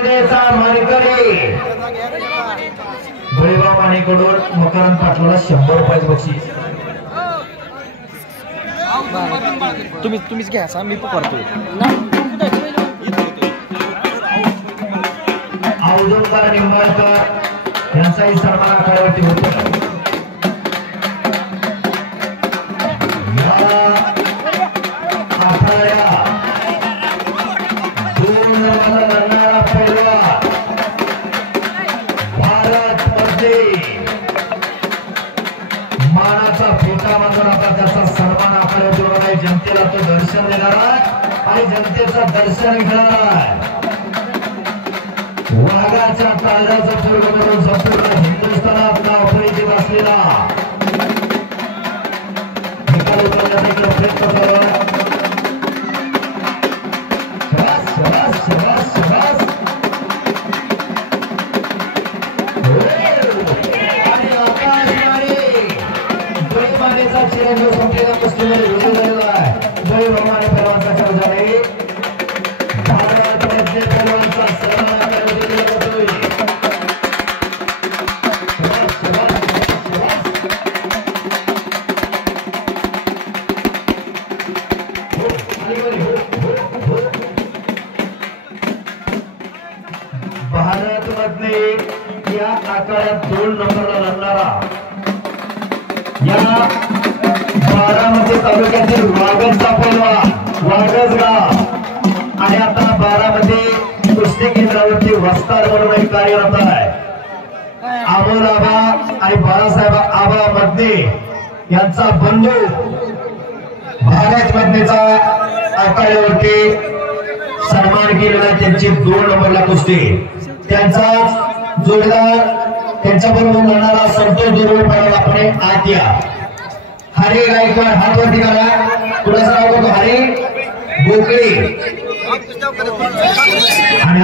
स्पर्धेचा मानकरी गोळेगाव मानेकडून मकरंद पाटलाला 100 रुपये बक्षीस। तुम्हीच घ्या मी पकडतो। औदुंबर निंबाळकर यांचाही सन्मान आखाड्यावरती होतो। मानाचा फेटा मानून आता त्याचा सन्मान आखाड्यावरती होणार आहे। जनतेला तो दर्शन देणार आहे आणि जनतेचं दर्शन घेणार आहे। वाघाच्या ताळ्याचा पूर्ण करून संपूर्ण हिंदुस्थानात नाव परिचित असलेला निकाल उतरण्याचा इकडे प्रयत्न करा। शाबास शाबास शाबास आणि आकाशवाणी गोळीबाराचा चिरंजीव संपलेला कुस्तीमध्ये विजय झालेला आहे। गोळीबार पैलवानचा चर्चा आहे। भारत प्रयत्न पैलवानचा सन्मान भारत मध्ये या आखाड्यात 2 नंबरला लढणारा या बारामती तालुक्यातील वाघजचा पैलवान वाघजगाव आणि आता बारामती कुस्ती केंद्रावरती वस्ताद म्हणून एक कार्यरत आहे। अमोल आबा आणि बाळासाहेब आबा मधने यांचा बंधू भारत मधनेचा आखाड्यावरती सन्मान केलेला त्यांची 2 नंबरला कुस्ती त्यांचा जोडीदार त्यांच्याबरोबर लढणारा संतोष दुर्वे पैलवान आपले आत या। हरी गायकवाड हात वरती करा। कुणाचं नाव बघतो हरी गोकळे आणि